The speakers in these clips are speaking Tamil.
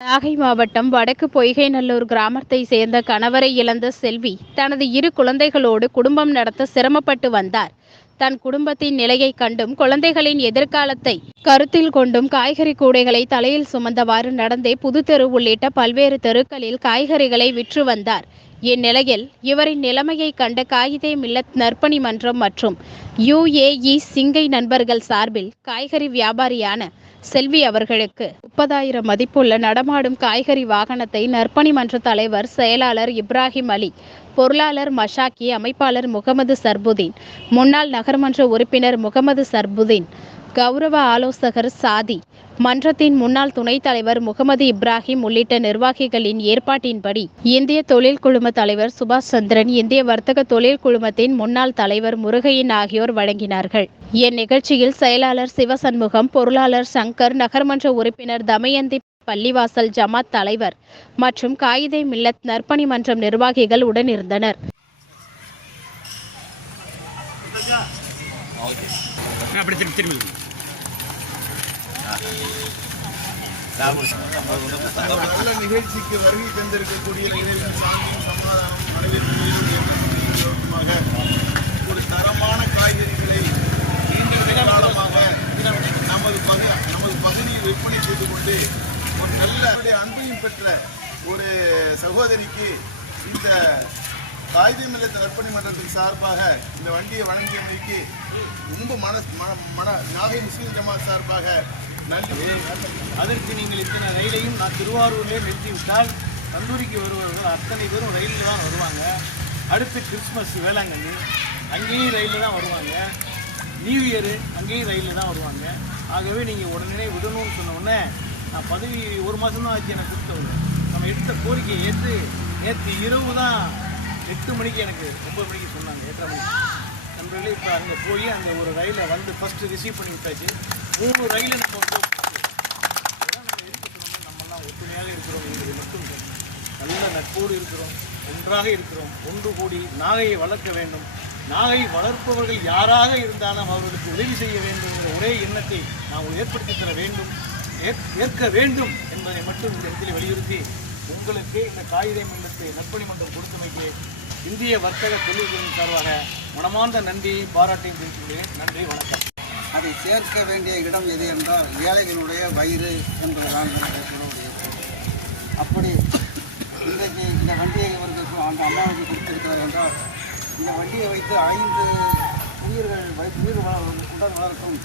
நாகை மாவட்டம் வடக்கு பொய்கைநல்லூர் கிராமத்தை சேர்ந்த கணவரை இழந்த செல்வி தனது இரு குழந்தைகளோடு குடும்பம் நடத்த சிரமப்பட்டு வந்தார். தன் குடும்பத்தின் நிலையை கண்டும் குழந்தைகளின் எதிர்காலத்தை கருத்தில் கொண்டும் காய்கறி கூடைகளை தலையில் சுமந்தவாறு நடந்தே புதுத்தெரு உள்ளிட்ட பல்வேறு தெருக்களில் காய்கறிகளை விற்று வந்தார். இந்நிலையில் இவரின் நிலைமையை கண்ட காகிதே மில்லத் நற்பணி மன்றம் மற்றும் யுஏஇ சிங்கை நண்பர்கள் சார்பில் காய்கறி வியாபாரியான செல்வி அவர்களுக்கு முப்பதாயிரம் மதிப்புள்ள நடமாடும் காய்கறி வாகனத்தை நற்பணி மன்ற தலைவர் செயலாளர் இப்ராஹிம் அலி பொருளாளர் மஷாக்கி அமைப்பாளர் முகமது சர்புதீன் முன்னாள் நகர்மன்ற உறுப்பினர் முகமது சர்புதீன் கௌரவ ஆலோசகர் சாதி. மன்றத்தின் முன்னாள் துணைத் தலைவர் முகமது இப்ராஹிம் உள்ளிட்ட நிர்வாகிகளின் ஏற்பாட்டின்படி இந்திய தொழில் குழும தலைவர் சுபாஷ் சந்திரன் இந்திய வர்த்தக தொழில் குழுமத்தின் முன்னாள் தலைவர் முருகையன் ஆகியோர் வழங்கினார்கள். இந்நிகழ்ச்சியில் செயலாளர் சிவசண்முகம் பொருளாளர் சங்கர் நகர்மன்ற உறுப்பினர் தமயந்தி பள்ளிவாசல் ஜமாத் தலைவர் மற்றும் காயிதே மில்லத் நற்பணி மன்றம் நிர்வாகிகள் உடனிருந்தனர். அப்படி திரும்பி திரும்பி நல்ல நிகழ்ச்சிக்கு வருகை தந்திருக்கக்கூடிய சமாதானம் வரவேற்புமாக ஒரு தரமான காய்கறிகளை நீண்ட காலமாக நமது பகு நமது பகுதியில் விற்பனை செய்து கொண்டு ஒரு நல்ல அன்பையும் பெற்ற ஒரு சகோதரிக்கு இந்த காகித நிலையத்த நற்பணி மன்றத்தின் சார்பாக இந்த வண்டியை வழங்கியமைக்கு ரொம்ப மன மன- நாகை முஸ்லீம் ஜமாத் சார்பாக நன்றி. அதற்கு நீங்கள் இத்தனை ரயிலையும் நான் திருவாரூர்லேயே நிறுத்திவிட்டால் தந்தூரிக்கு வருபவர்கள் அத்தனை பேரும் ரயிலில் தான் வருவாங்க. அடுத்து கிறிஸ்மஸ் வேளாங்கண்ணி அங்கேயும் ரயிலில் தான் வருவாங்க. நியூ இயரு அங்கேயும் ரயிலில் தான் வருவாங்க. ஆகவே நீங்கள் உடனே விடணும்னு சொன்னோடனே நான் பதவி ஒரு மாதம் தான் ஆச்சு எனக்கு கொடுத்தவங்க நம்ம எடுத்த கோரிக்கையை ஏற்று நேற்று இரவு தான் எட்டு மணிக்கு எனக்கு ஒம்பது மணிக்கு சொன்னாங்க எட்டரை மணிக்கு. நண்பர்களே இப்போ அங்கே போய் அங்கே ஒரு ரயிலை வந்து ஃபஸ்ட்டு ரிசீவ் பண்ணி விட்டாச்சு. மூணு ரயிலை நம்ம வந்து நம்ம எதுக்கு நம்மலாம் ஒற்றுமையாக இருக்கிறோம் என்பதை மட்டும் நல்ல நட்போடு இருக்கிறோம் ஒன்றாக இருக்கிறோம் ஒன்று கூடி நாகையை வளர்க்க வேண்டும். நாகை வளர்ப்பவர்கள் யாராக இருந்தாலும் அவர்களுக்கு உதவி செய்ய வேண்டும் என்ற ஒரே எண்ணத்தை நாம் ஏற்படுத்தி தர வேண்டும். ஏற்- ஏற்க வேண்டும் என்பதை மட்டும் இந்த இடத்தில் வலியுறுத்தி உங்களுக்கு இந்த காகித மன்றத்தை நற்பணி மன்றம் கொடுத்தமைக்கு இந்திய வர்த்தக தொழில்களின் சார்பாக மனமார்ந்த நன்றியை பாராட்டையும் தெரிவித்துள்ளேன் நன்றி வணக்கம். அதை சேர்க்க வேண்டிய இடம் எது என்றால் ஏழைகளுடைய வயிறு என்பதுதான் என்னுடைய சொல்லுடைய அப்படி இன்றைக்கு இந்த வண்டியை வந்திருக்கும் அந்த அம்மாவுக்கு கொடுத்திருக்கிறார் என்றால் இந்த வண்டியை வைத்து ஐந்து உயிர்கள் வை- உயிர் வள உடல் வளர்க்கும்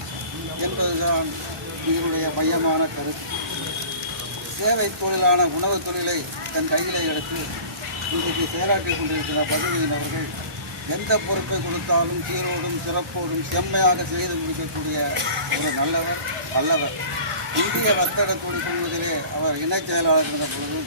என்பதுதான் இதனுடைய மையமான கருத்து. சேவை தொழிலான உணவுத் தொழிலை தன் கையிலே எடுத்து இன்றைக்கு செயலாற்றிக் கொண்டிருக்கிற பதவியினர்கள் எந்த பொறுப்பை கொடுத்தாலும் சீரோடும் சிறப்போடும் செம்மையாக செய்து முடிக்கக்கூடிய ஒரு நல்லவர் நல்லவர் இந்திய வர்த்தக தொழில் குழுவதிலே அவர் இணைச் செயலாளர் இருந்த பொழுது